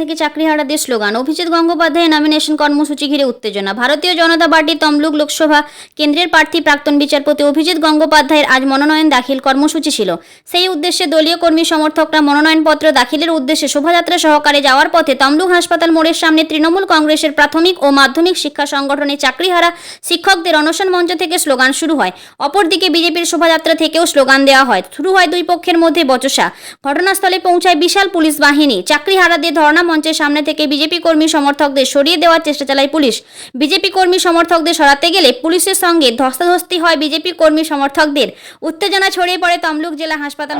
থেকে চাকরিহারাদের স্লোগান। অভিজিৎ গঙ্গোপাধ্যায়ের নমিনেশন কর্মসূচি ঘিরে উত্তেজনা। ভারতীয় জনতা পার্টি তমলুক লোকসভা কেন্দ্রের প্রার্থী প্রাক্তন বিচারপতি অভিজিৎ গঙ্গোপাধ্যায়ের আজ মনোনয়ন দাখিল কর্মসূচি ছিল। সেই উদ্দেশ্যে দলীয় কর্মী সমর্থকরা মনোনয়নপত্র দাখিলের উদ্দেশ্যে শোভাযাত্রা সহকারে যাওয়ার পথে তমলুক হাসপাতাল মোড়ের সামনে তৃণমূল কংগ্রেসের প্রাথমিক ও মাধ্যমিক শিক্ষা সংগঠনের চাকরিহারা শিক্ষকদের অনশন মঞ্চ থেকে স্লোগান শুরু হয়। অপরদিকে বিজেপির শোভাযাত্রা থেকেও স্লোগান দেওয়া হয়। শুরু হয় দুই পক্ষের মধ্যে বচসা। ঘটনাস্থলে পৌঁছায় বিশাল পুলিশ বাহিনী। চাকরিহারাদের ধর্ণা মঞ্চের সামনে থেকে বিজেপি কর্মী সমর্থকদের সরিয়ে দেওয়ার চেষ্টা চালায় পুলিশ বিজেপি কর্মী সমর্থকদের সরাতে গেলে পুলিশের সঙ্গে ধস্তাধস্তি হয় বিজেপি কর্মী সমর্থকদের উত্তেজনা ছড়িয়ে পড়ে তমলুক জেলা হাসপাতাল।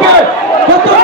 থেকে